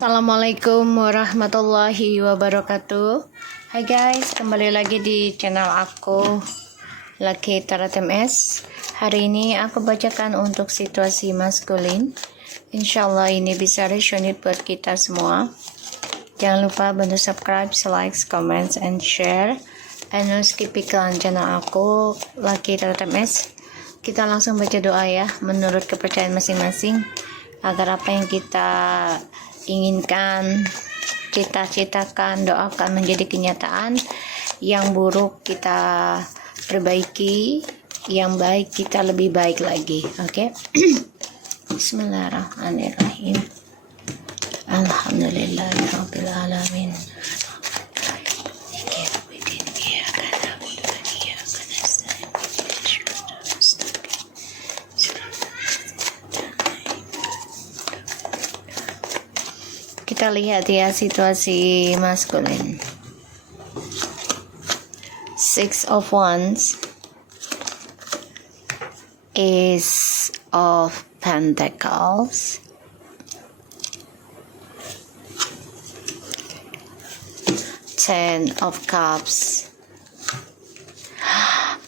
Assalamualaikum warahmatullahi wabarakatuh. Hai guys, kembali lagi di channel aku Lucky Tarot MS. Hari ini aku bacakan untuk situasi maskulin. Insyaallah ini bisa resonate buat kita semua. Jangan lupa bantu subscribe, like, comment, and share. And no skip iklan channel aku Lucky Tarot MS. Kita langsung baca doa ya, menurut kepercayaan masing-masing, agar apa yang kita inginkan, cita-citakan, doakan menjadi kenyataan. Yang buruk kita perbaiki, yang baik kita lebih baik lagi. Oke. Bismillahirrahmanirrahim. Alhamdulillahirabbil alamin. Kita lihat ya situasi maskulin. Six of Wands, Ace of Pentacles, Ten of Cups,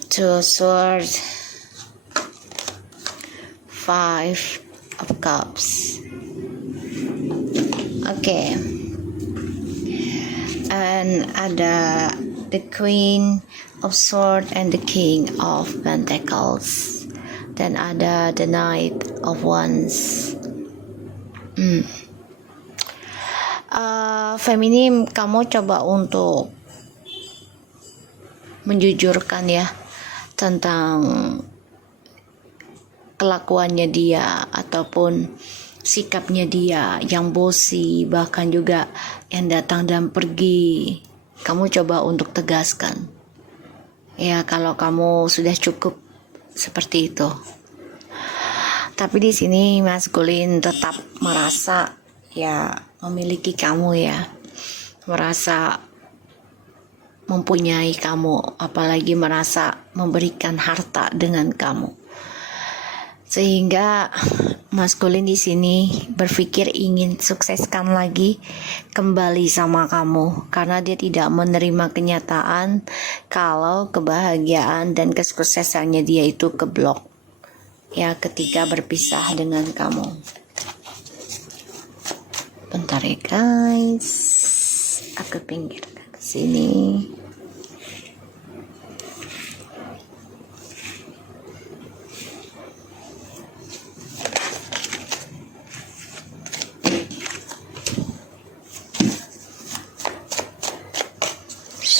Two of Swords, Five of Cups. Okay, and ada the Queen of Swords and the King of Pentacles, dan ada the Knight of Wands. Feminim, kamu coba untuk menjujurkan ya tentang kelakuannya dia ataupun sikapnya dia yang bosi, bahkan juga yang datang dan pergi. Kamu coba untuk tegaskan ya kalau kamu sudah cukup seperti itu. Tapi di sini maskulin tetap merasa ya memiliki kamu ya, merasa mempunyai kamu, apalagi merasa memberikan harta dengan kamu. Sehingga maskulin di sini berpikir ingin sukseskan lagi kembali sama kamu, karena dia tidak menerima kenyataan kalau kebahagiaan dan kesuksesannya dia itu keblok ya ketika berpisah dengan kamu. Bentar ya guys, aku pinggirkan ke sini.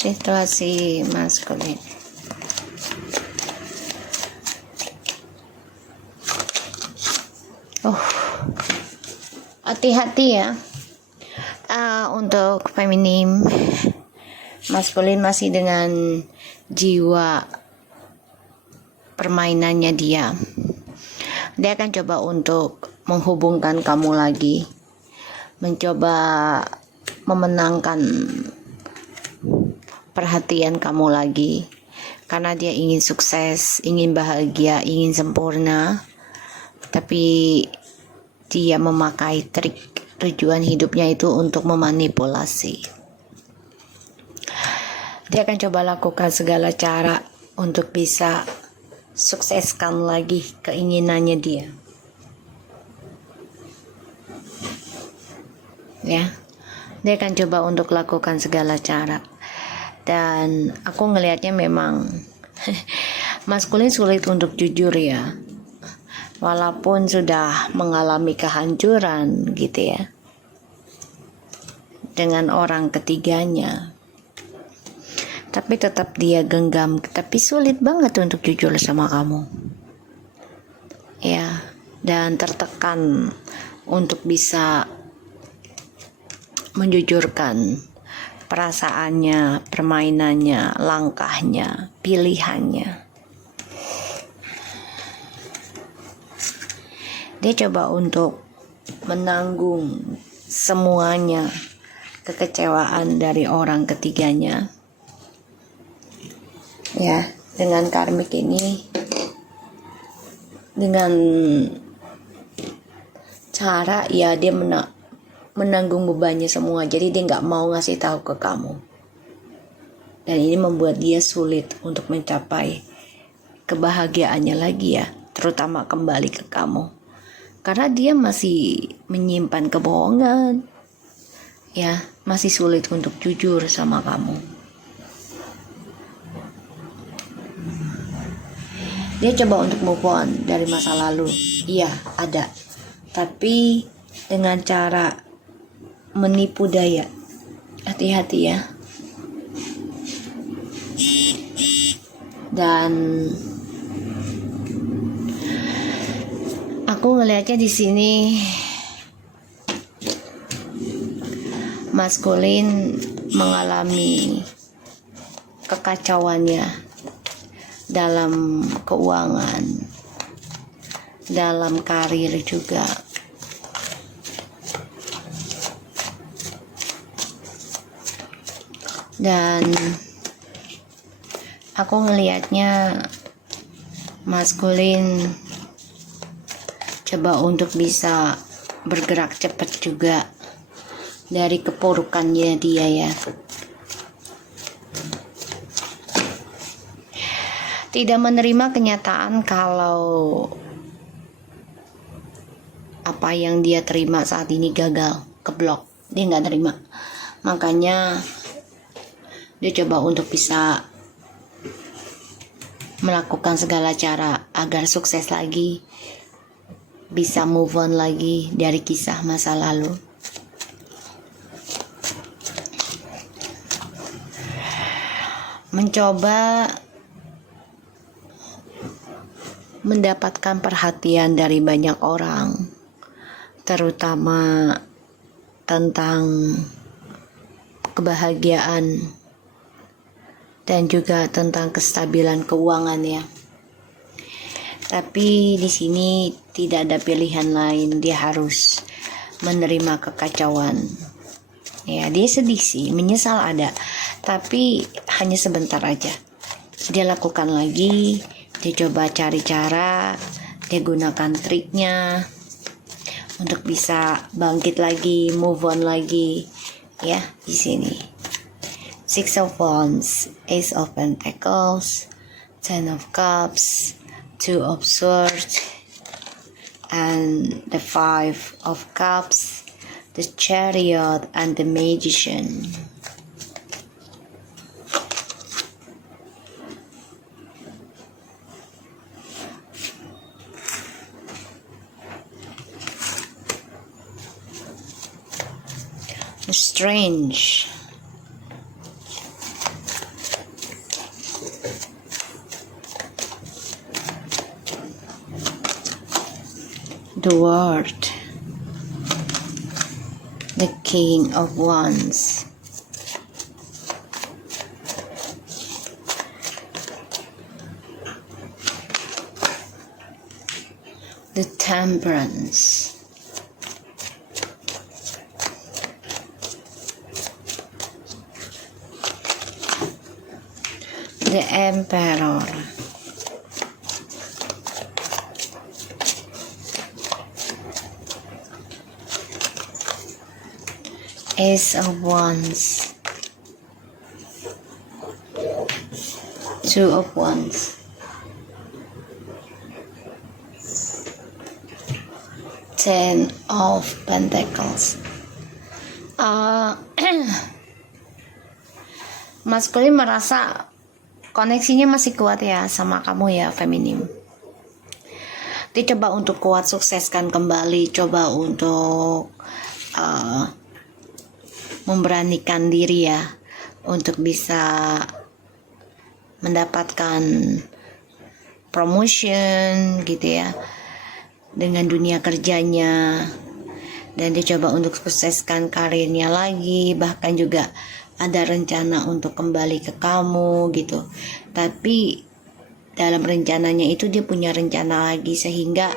Situasi maskulin. Hati-hati ya. Untuk feminim, maskulin masih dengan jiwa permainannya dia. Dia akan coba untuk menghubungkan kamu lagi, mencoba memenangkan perhatian kamu lagi, karena dia ingin sukses, ingin bahagia, ingin sempurna. Tapi dia memakai trik tujuan hidupnya itu untuk memanipulasi. Dia akan coba lakukan segala cara untuk bisa sukseskan lagi keinginannya dia ya. Dia akan coba untuk lakukan segala cara. Dan aku ngelihatnya memang maskulin sulit untuk jujur ya, walaupun sudah mengalami kehancuran gitu ya dengan orang ketiganya, tapi tetap dia genggam, tapi sulit banget untuk jujur sama kamu ya, dan tertekan untuk bisa menjujurkan perasaannya, permainannya, langkahnya, pilihannya. Dia coba untuk menanggung semuanya kekecewaan dari orang ketiganya ya, dengan karmik ini, dengan cara ya dia menanggung bebannya semua, jadi dia nggak mau ngasih tahu ke kamu. Dan ini membuat dia sulit untuk mencapai kebahagiaannya lagi ya, terutama kembali ke kamu. Karena dia masih menyimpan kebohongan, ya, masih sulit untuk jujur sama kamu. Dia coba untuk move on dari masa lalu, iya ada, tapi dengan cara menipu daya. Hati-hati ya. Dan aku ngelihatnya di sini maskulin mengalami kekacauannya dalam keuangan, dalam karir juga. Dan aku ngelihatnya maskulin coba untuk bisa bergerak cepat juga dari kepurukannya dia ya. Tidak menerima kenyataan kalau apa yang dia terima saat ini gagal, keblok. Dia nggak terima. Makanya dia coba untuk bisa melakukan segala cara agar sukses lagi, bisa move on lagi dari kisah masa lalu. Mencoba mendapatkan perhatian dari banyak orang, terutama tentang kebahagiaan dan juga tentang kestabilan keuangannya. Tapi di sini tidak ada pilihan lain, dia harus menerima kekacauan. Ya, dia sedih sih, menyesal ada, tapi hanya sebentar aja. Dia lakukan lagi, dia coba cari cara, dia gunakan triknya untuk bisa bangkit lagi, move on lagi. Ya, di sini. Six of Wands, Ace of Pentacles, Ten of Cups, Two of Swords, and the Five of Cups, the Chariot, and the Magician. Strange. The World. The King of Wands. The Temperance. The Emperor. Ace of Wands. Two of Wands. Ten of Pentacles. Maskulin merasa koneksinya masih kuat ya sama kamu ya, feminim. Dia coba untuk kuat, sukseskan kembali, coba untuk memberanikan diri ya untuk bisa mendapatkan promotion gitu ya dengan dunia kerjanya, dan dia coba untuk sukseskan karirnya lagi, bahkan juga ada rencana untuk kembali ke kamu gitu. Tapi dalam rencananya itu dia punya rencana lagi, sehingga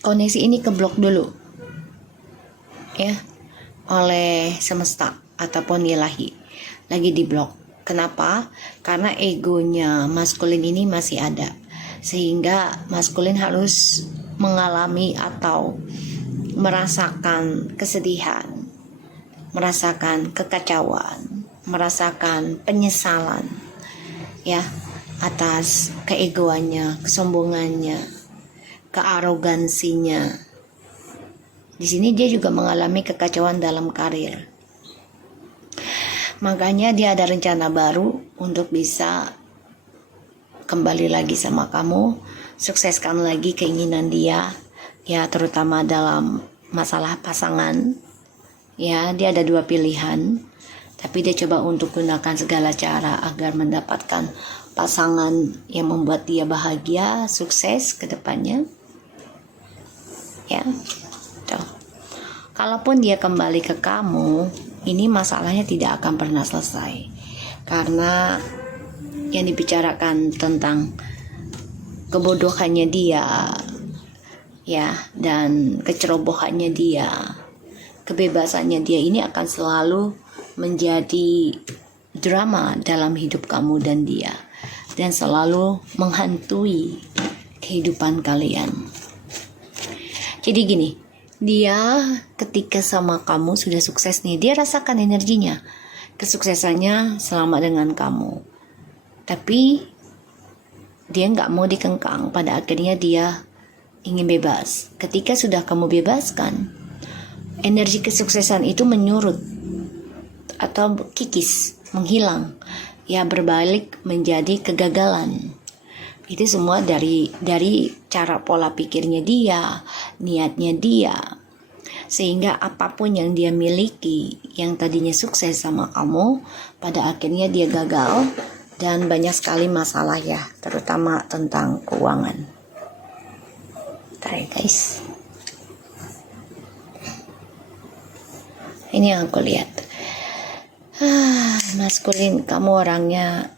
koneksi ini keblok dulu ya oleh semesta ataupun ilahi, lagi diblok. Kenapa? Karena egonya maskulin ini masih ada, sehingga maskulin harus mengalami atau merasakan kesedihan, merasakan kekacauan, merasakan penyesalan ya atas keegoannya, kesombongannya, kearogansinya. Di sini dia juga mengalami kekacauan dalam karir. Makanya dia ada rencana baru untuk bisa kembali lagi sama kamu, sukseskan lagi keinginan dia, ya terutama dalam masalah pasangan. Ya, dia ada dua pilihan, tapi dia coba untuk gunakan segala cara agar mendapatkan pasangan yang membuat dia bahagia, sukses ke depannya. Ya, tuh. Kalaupun dia kembali ke kamu, ini masalahnya tidak akan pernah selesai, karena yang dibicarakan tentang kebodohannya dia, ya, dan kecerobohannya dia, kebebasannya dia, ini akan selalu menjadi drama dalam hidup kamu dan dia, dan selalu menghantui kehidupan kalian. Jadi gini, dia ketika sama kamu sudah sukses nih, dia rasakan energinya, kesuksesannya selama dengan kamu. Tapi dia nggak mau dikengkang, pada akhirnya dia ingin bebas. Ketika sudah kamu bebaskan, energi kesuksesan itu menyurut atau kikis, menghilang, ya berbalik menjadi kegagalan. Itu semua dari cara pola pikirnya dia, niatnya dia. Sehingga apapun yang dia miliki, yang tadinya sukses sama kamu, pada akhirnya dia gagal, dan banyak sekali masalah ya, terutama tentang keuangan. Bentar ya guys. Ini yang aku lihat. Maskulin, kamu orangnya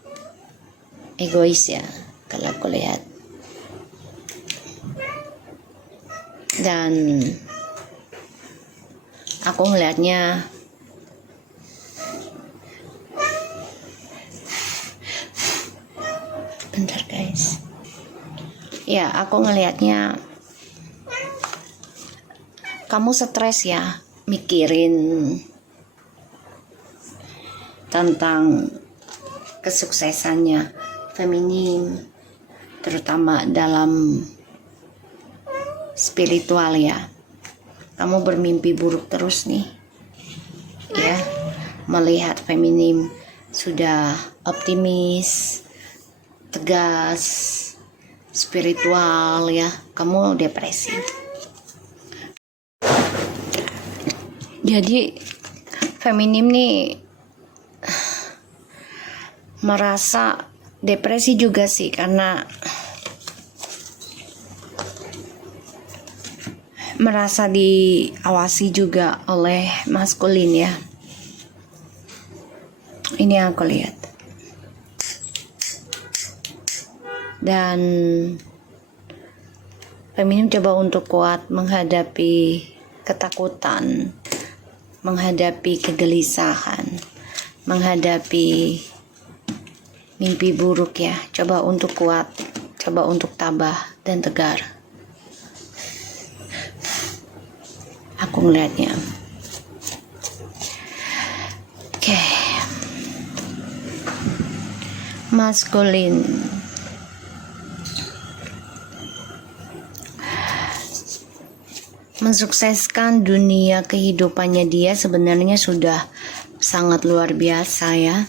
egois ya, kalau aku lihat. Dan aku ngelihatnya bentar guys. Ya, aku ngelihatnya kamu stres ya, mikirin tentang kesuksesannya feminim, terutama dalam spiritual ya. Kamu bermimpi buruk terus nih ya, melihat feminim sudah optimis, tegas, spiritual ya, kamu depresi. Jadi feminim nih merasa depresi juga sih, karena merasa diawasi juga oleh maskulin ya. Ini yang aku lihat. Dan feminim coba untuk kuat menghadapi ketakutan, menghadapi kegelisahan, menghadapi mimpi buruk ya. Coba untuk kuat, coba untuk tabah dan tegar. Aku ngelihatnya. Oke. Maskulin. Mensukseskan dunia kehidupannya dia sebenarnya sudah sangat luar biasa ya.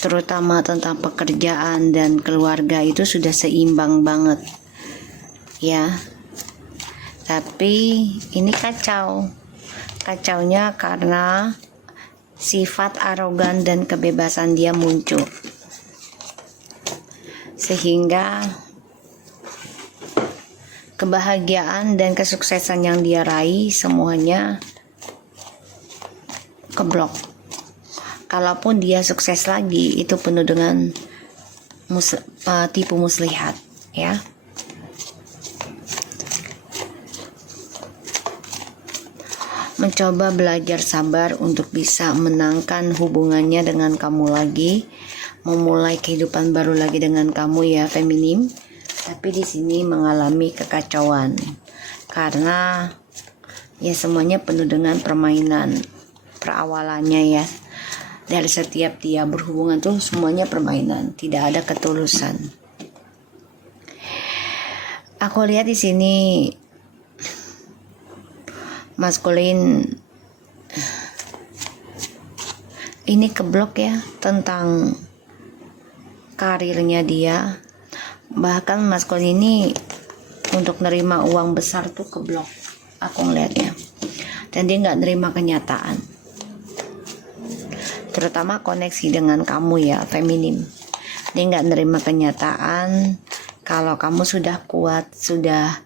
Terutama tentang pekerjaan dan keluarga itu sudah seimbang banget ya. Tapi ini kacau. Kacaunya karena sifat arogan dan kebebasan dia muncul, sehingga kebahagiaan dan kesuksesan yang dia raih semuanya keblok. Kalaupun dia sukses lagi, itu penuh dengan tipu muslihat ya. Mencoba belajar sabar untuk bisa menangkan hubungannya dengan kamu lagi, memulai kehidupan baru lagi dengan kamu ya feminim. Tapi di sini mengalami kekacauan karena Ya, semuanya penuh dengan permainan perawalannya ya. Dari setiap dia berhubungan tuh semuanya permainan, tidak ada ketulusan. Aku lihat di sini maskulin ini keblok ya tentang karirnya dia. Bahkan maskulin ini untuk nerima uang besar tuh keblok, aku ngeliatnya. Dan dia nggak nerima kenyataan, terutama koneksi dengan kamu ya, feminim. Dia nggak nerima kenyataan kalau kamu sudah kuat, sudah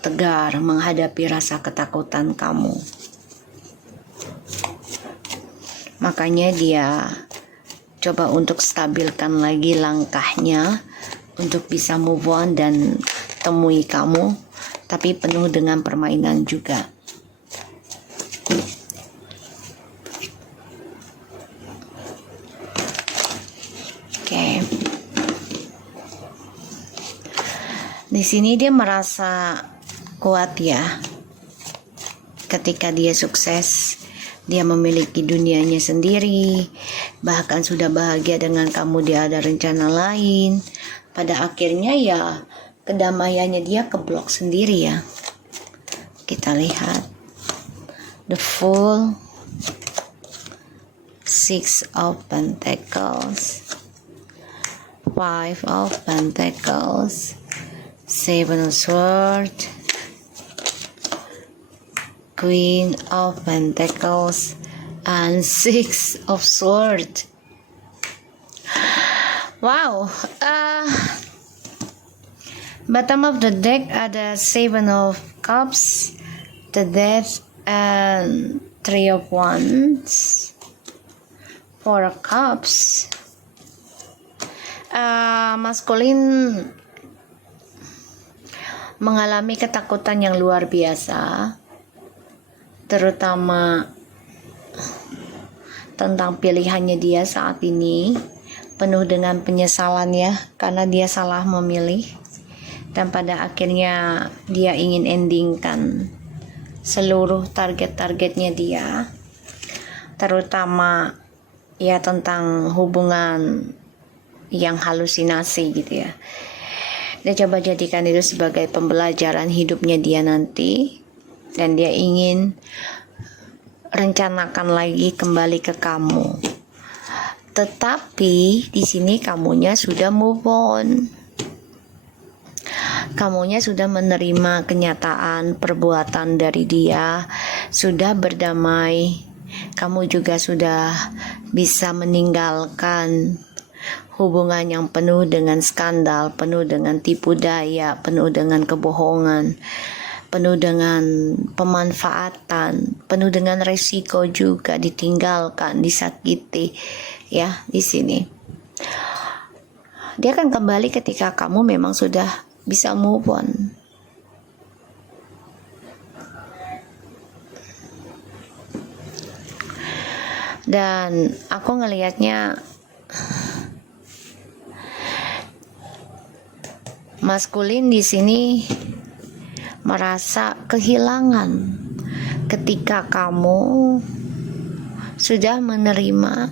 tegar menghadapi rasa ketakutan kamu. Makanya dia coba untuk stabilkan lagi langkahnya untuk bisa move on dan temui kamu, tapi penuh dengan permainan juga. Oke. Di sini dia merasa kuat ya. Ketika dia sukses, dia memiliki dunianya sendiri, bahkan sudah bahagia dengan kamu, dia ada rencana lain. Pada akhirnya ya kedamaiannya dia keblok sendiri ya. Kita lihat the Fool, Six of Pentacles, Five of Pentacles, Seven of Swords, Queen of Pentacles, and Six of Swords. Wow. Bottom of the deck ada Seven of Cups, the Death, and Three of Wands, Four of Cups. Maskulin mengalami ketakutan yang luar biasa, terutama tentang pilihannya dia saat ini, penuh dengan penyesalan ya, karena dia salah memilih, dan pada akhirnya dia ingin endingkan seluruh target-targetnya dia, terutama ya tentang hubungan yang halusinasi gitu ya. Dia coba jadikan itu sebagai pembelajaran hidupnya dia nanti, dan dia ingin rencanakan lagi kembali ke kamu. Tetapi di sini kamunya sudah move on. Kamunya sudah menerima kenyataan perbuatan dari dia, sudah berdamai. Kamu juga sudah bisa meninggalkan hubungan yang penuh dengan skandal, penuh dengan tipu daya, penuh dengan kebohongan, penuh dengan pemanfaatan, penuh dengan resiko juga ditinggalkan, disakiti ya. Di sini dia akan kembali ketika kamu memang sudah bisa move on. Dan aku ngelihatnya maskulin di sini merasa kehilangan ketika kamu sudah menerima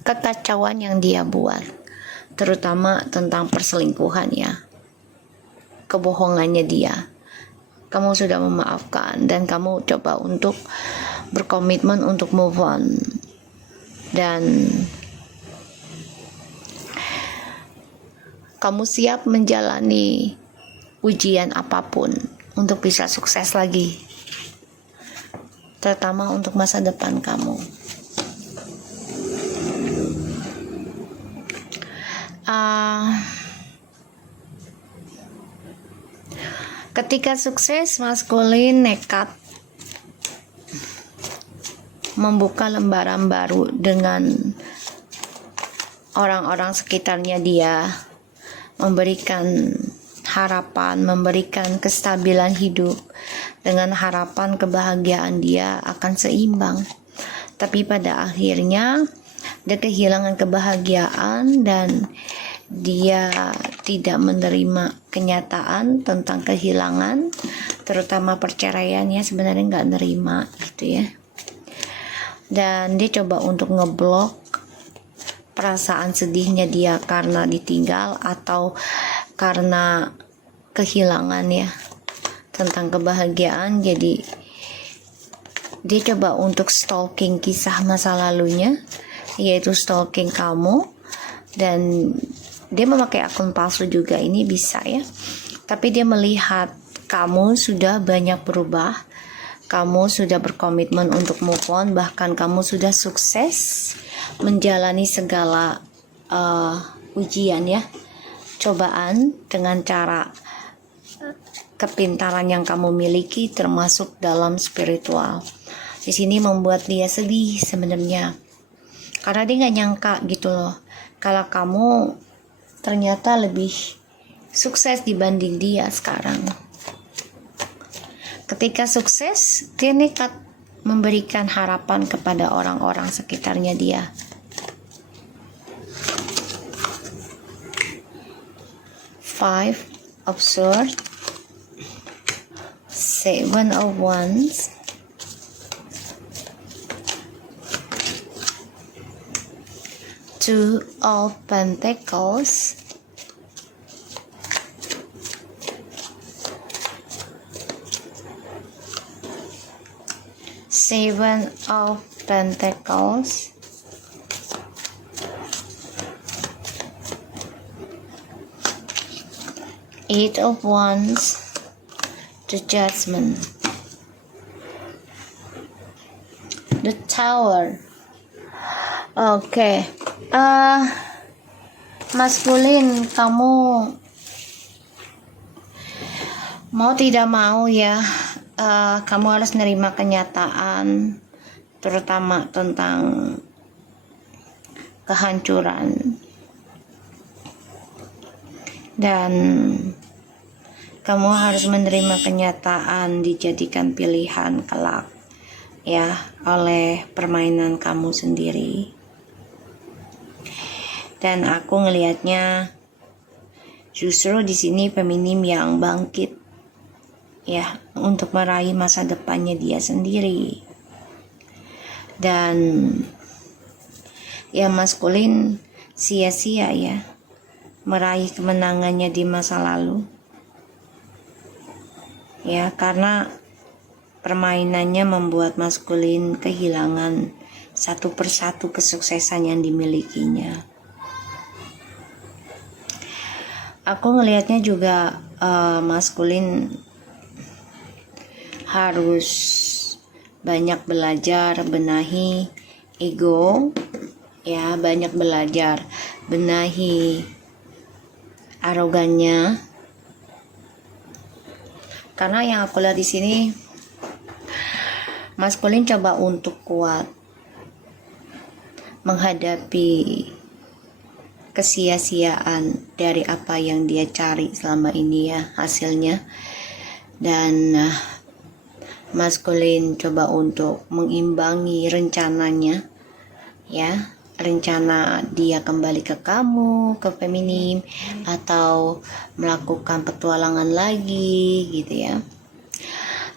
kekacauan yang dia buat, terutama tentang perselingkuhan ya, kebohongannya dia. Kamu sudah memaafkan dan kamu coba untuk berkomitmen untuk move on, dan kamu siap menjalani ujian apapun untuk bisa sukses lagi, terutama untuk masa depan kamu. Ketika sukses, maskulin nekat membuka lembaran baru dengan orang-orang sekitarnya dia, memberikan harapan, memberikan kestabilan hidup dengan harapan kebahagiaan dia akan seimbang. Tapi pada akhirnya dia kehilangan kebahagiaan dan dia tidak menerima kenyataan tentang kehilangan, terutama perceraian ya, sebenarnya nggak nerima gitu ya. Dan dia coba untuk ngeblok perasaan sedihnya dia karena ditinggal atau karena kehilangan ya, tentang kebahagiaan. Jadi dia coba untuk stalking kisah masa lalunya, yaitu stalking kamu, dan dia memakai akun palsu juga, ini bisa ya. Tapi dia melihat kamu sudah banyak berubah, kamu sudah berkomitmen untuk move on, bahkan kamu sudah sukses menjalani segala ujian ya, cobaan dengan cara kepintaran yang kamu miliki, termasuk dalam spiritual. Di sini membuat dia sedih sebenarnya, karena dia nggak nyangka gitu loh, kalau kamu ternyata lebih sukses dibanding dia sekarang. Ketika sukses, dia nekat memberikan harapan kepada orang-orang sekitarnya dia. Five of Swords, Seven of Wands, Two of Pentacles, Seven of Pentacles, Eight of Wands, the Judgment, the Tower. Oke, maskulin, kamu mau tidak mau ya, kamu harus menerima kenyataan, terutama tentang kehancuran, dan kamu harus menerima kenyataan dijadikan pilihan kelak ya oleh permainan kamu sendiri. Dan aku ngelihatnya justru di sini feminim yang bangkit ya untuk meraih masa depannya dia sendiri. Dan ya maskulin sia-sia ya meraih kemenangannya di masa lalu ya, karena permainannya membuat maskulin kehilangan satu persatu kesuksesan yang dimilikinya. Aku ngelihatnya juga maskulin harus banyak belajar benahi ego ya, banyak belajar benahi arogannya, karena yang aku lihat di sini maskulin coba untuk kuat menghadapi kesia-siaan dari apa yang dia cari selama ini ya hasilnya. Dan maskulin coba untuk mengimbangi rencananya ya, rencana dia kembali ke kamu, ke feminim, atau melakukan petualangan lagi gitu ya.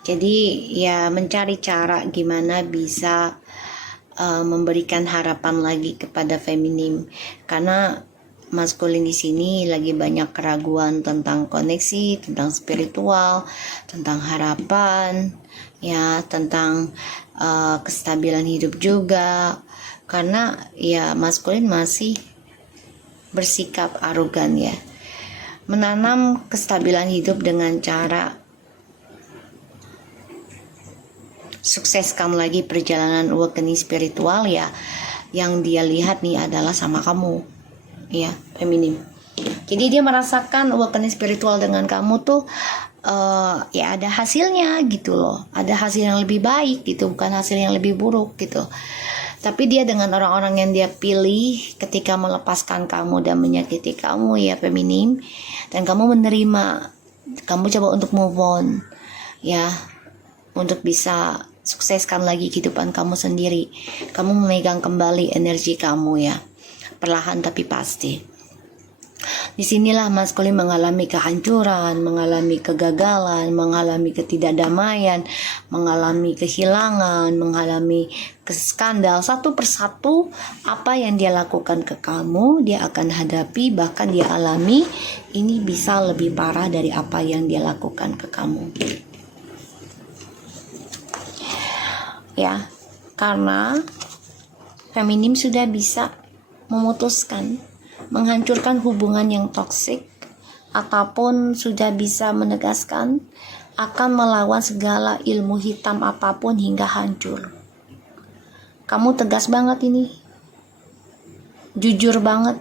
Jadi ya mencari cara gimana bisa memberikan harapan lagi kepada feminim, karena maskulin di sini lagi banyak keraguan tentang koneksi, tentang spiritual, tentang harapan ya, tentang kestabilan hidup juga, karena ya maskulin masih bersikap arogan ya, menanam kestabilan hidup dengan cara sukseskan lagi perjalanan awakening spiritual ya, yang dia lihat nih adalah sama kamu ya feminim. Jadi dia merasakan awakening spiritual dengan kamu tuh ya ada hasilnya gitu loh, ada hasil yang lebih baik gitu, bukan hasil yang lebih buruk gitu. Tapi dia dengan orang-orang yang dia pilih ketika melepaskan kamu dan menyakiti kamu ya feminim, dan kamu menerima, kamu coba untuk move on ya, untuk bisa sukseskan lagi kehidupan kamu sendiri. Kamu memegang kembali energi kamu ya, perlahan tapi pasti. Disinilah maskulin mengalami kehancuran, mengalami kegagalan, mengalami ketidakdamaian, mengalami kehilangan, mengalami skandal. Satu persatu apa yang dia lakukan ke kamu, dia akan hadapi, bahkan dia alami. Ini bisa lebih parah dari apa yang dia lakukan ke kamu. Ya, karena feminim sudah bisa memutuskan, menghancurkan hubungan yang toksik, ataupun sudah bisa menegaskan akan melawan segala ilmu hitam apapun hingga hancur. Kamu tegas banget ini, jujur banget.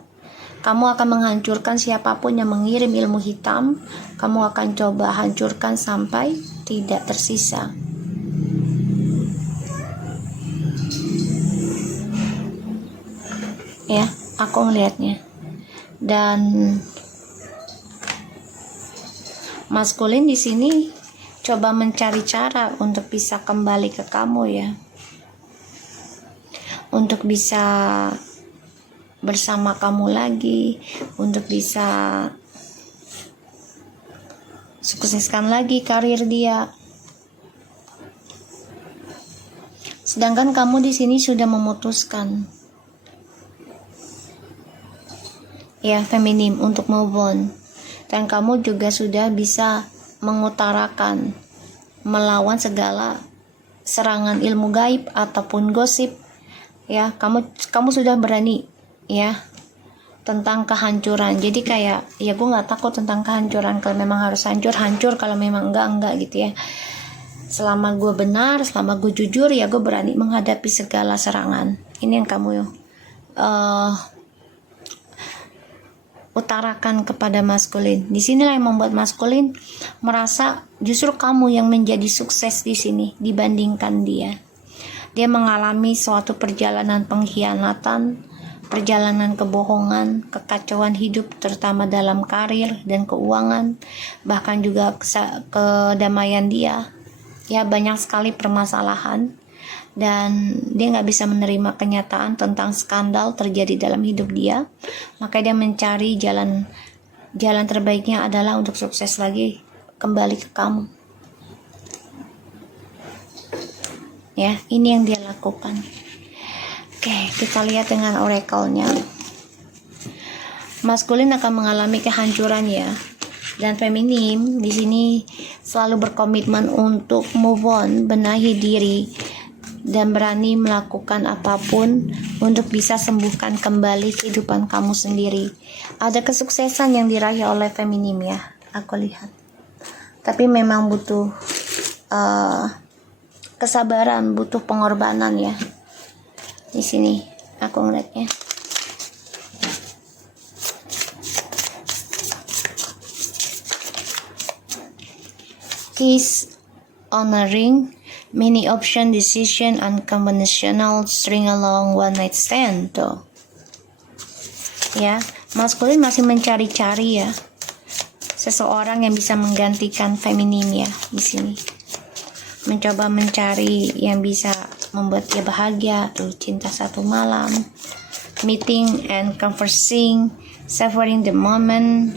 Kamu akan menghancurkan siapapun yang mengirim ilmu hitam. Kamu akan coba hancurkan sampai tidak tersisa. Ya, aku ngelihatnya. Dan maskulin di sini coba mencari cara untuk bisa kembali ke kamu ya, untuk bisa bersama kamu lagi, untuk bisa sukseskan lagi karir dia. Sedangkan kamu di sini sudah memutuskan, ya, feminim, untuk move on. Dan kamu juga sudah bisa mengutarakan, melawan segala serangan ilmu gaib ataupun gosip. Ya, kamu sudah berani ya tentang kehancuran. Jadi kayak, ya gue nggak takut tentang kehancuran. Kalau memang harus hancur, kalau memang enggak gitu ya. Selama gue benar, selama gue jujur, ya gue berani menghadapi segala serangan. Ini yang kamu utarakan kepada maskulin. Di sinilah yang membuat maskulin merasa justru kamu yang menjadi sukses di sini dibandingkan dia. Dia mengalami suatu perjalanan pengkhianatan, perjalanan kebohongan, kekacauan hidup terutama dalam karir dan keuangan, bahkan juga kedamaian dia. Ya, banyak sekali permasalahan. Dan dia nggak bisa menerima kenyataan tentang skandal terjadi dalam hidup dia. Maka dia mencari jalan terbaiknya adalah untuk sukses lagi, kembali ke kamu. Ya, ini yang dia lakukan. Oke, kita lihat dengan oracle-nya. Maskulin akan mengalami kehancuran ya. Dan feminim di sini selalu berkomitmen untuk move on, benahi diri, dan berani melakukan apapun untuk bisa sembuhkan kembali kehidupan kamu sendiri. Ada kesuksesan yang diraih oleh feminim ya, aku lihat. Tapi memang butuh kesabaran, butuh pengorbanan ya. Di sini aku ngeliatnya. Keys on a ring, many option, decision, unconventional, string along, one night stand tuh. Ya, maskulin masih mencari-cari ya seseorang yang bisa menggantikan feminim ya di sini. Mencoba mencari yang bisa membuat dia bahagia tuh, cinta satu malam, meeting and conversing, savoring the moment,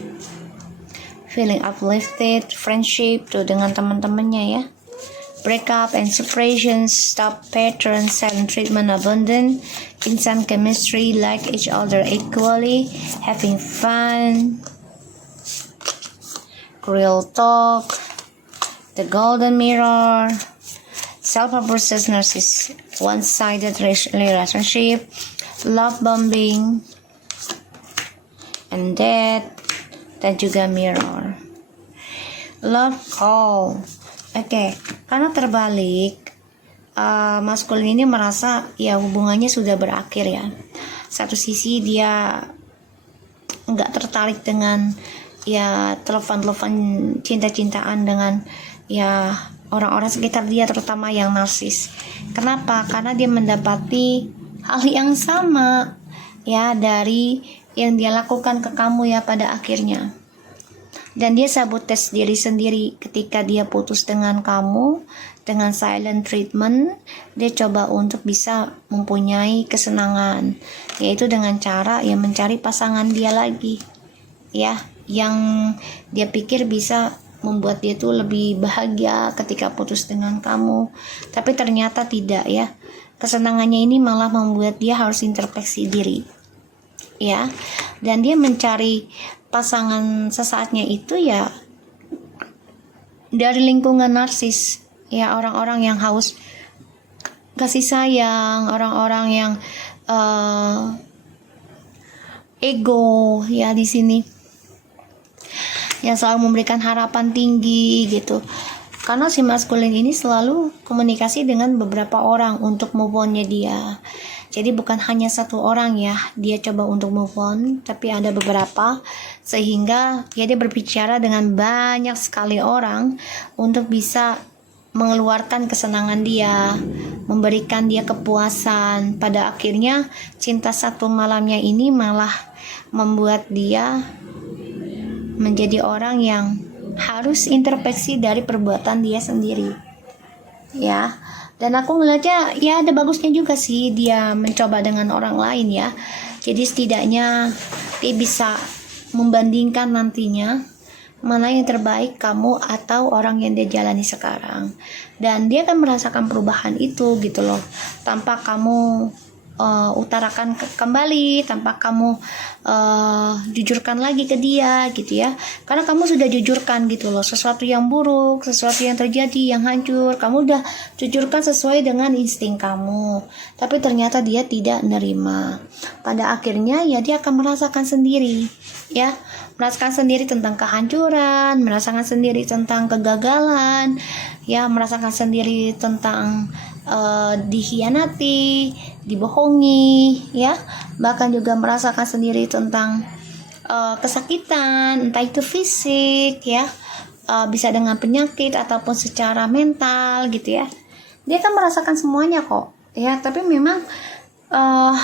feeling uplifted, friendship tuh dengan teman-temannya ya. Breakup and separation, stop pattern, silent treatment, abandon, instant chemistry, like each other equally, having fun, real talk, the golden mirror, self-obsessed narcissist, one-sided relationship, love bombing, and death, dan juga mirror. Love call. Oke, karena terbalik, maskulin ini merasa ya hubungannya sudah berakhir ya. Satu sisi dia nggak tertarik dengan ya telepon-telepon cinta-cintaan dengan ya orang-orang sekitar dia, terutama yang narsis. Kenapa? Karena dia mendapati hal yang sama ya dari yang dia lakukan ke kamu ya pada akhirnya. Dan dia sabotage diri sendiri ketika dia putus dengan kamu, dengan silent treatment. Dia coba untuk bisa mempunyai kesenangan, yaitu dengan cara ya mencari pasangan dia lagi ya, yang dia pikir bisa membuat dia tuh lebih bahagia ketika putus dengan kamu, tapi ternyata tidak ya. Kesenangannya ini malah membuat dia harus introspeksi diri ya, dan dia mencari pasangan sesaatnya itu ya dari lingkungan narsis ya, orang-orang yang haus kasih sayang, orang-orang yang ego ya di sini, yang selalu memberikan harapan tinggi gitu. Karena si maskulin ini selalu komunikasi dengan beberapa orang untuk move on-nya dia. Jadi bukan hanya satu orang ya, dia coba untuk move on, tapi ada beberapa, sehingga dia berbicara dengan banyak sekali orang untuk bisa mengeluarkan kesenangan dia, memberikan dia kepuasan. Pada akhirnya cinta satu malamnya ini malah membuat dia menjadi orang yang harus introspeksi dari perbuatan dia sendiri ya. Dan aku ngeliatnya ya ada bagusnya juga sih dia mencoba dengan orang lain ya. Jadi setidaknya dia bisa membandingkan nantinya mana yang terbaik, kamu atau orang yang dia jalani sekarang, dan dia akan merasakan perubahan itu gitu loh, tanpa kamu utarakan kembali, tanpa kamu jujurkan lagi ke dia gitu ya. Karena kamu sudah jujurkan gitu loh, sesuatu yang buruk, sesuatu yang terjadi yang hancur, kamu udah jujurkan sesuai dengan insting kamu, tapi ternyata dia tidak menerima. Pada akhirnya ya dia akan merasakan sendiri ya, merasakan sendiri tentang kehancuran, merasakan sendiri tentang kegagalan ya, merasakan sendiri tentang dikhianati, dibohongi ya, bahkan juga merasakan sendiri tentang kesakitan, entah itu fisik ya, bisa dengan penyakit ataupun secara mental gitu ya. Dia kan merasakan semuanya kok ya, tapi memang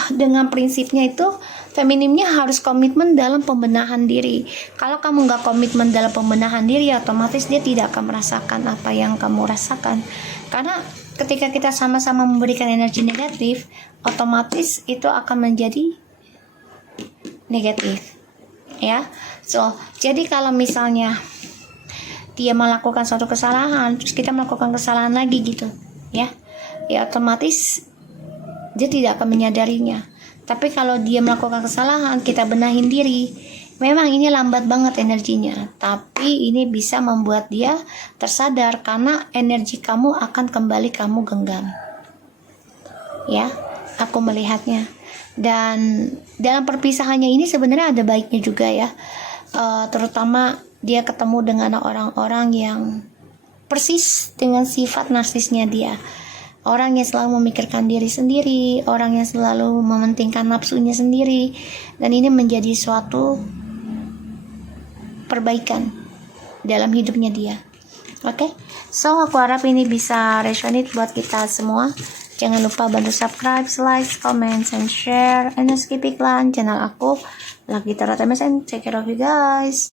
dengan prinsipnya itu feminimnya harus komitmen dalam pembenahan diri. Kalau kamu nggak komitmen dalam pembenahan diri, otomatis dia tidak akan merasakan apa yang kamu rasakan. Karena ketika kita sama-sama memberikan energi negatif, otomatis itu akan menjadi negatif ya. So jadi kalau misalnya dia melakukan suatu kesalahan, terus kita melakukan kesalahan lagi gitu ya, ya otomatis dia tidak akan menyadarinya. Tapi kalau dia melakukan kesalahan, kita benahin diri, memang ini lambat banget energinya, tapi ini bisa membuat dia tersadar karena energi kamu akan kembali kamu genggam ya, aku melihatnya. Dan dalam perpisahannya ini sebenarnya ada baiknya juga ya, terutama dia ketemu dengan orang-orang yang persis dengan sifat narsisnya dia, orang yang selalu memikirkan diri sendiri, orang yang selalu mementingkan nafsunya sendiri, dan ini menjadi suatu perbaikan dalam hidupnya dia. Oke, so aku harap ini bisa resonate buat kita semua. Jangan lupa bantu subscribe, like, comment, and share, and skip iklan channel aku Lagi Tarot MSN. Take care of you guys.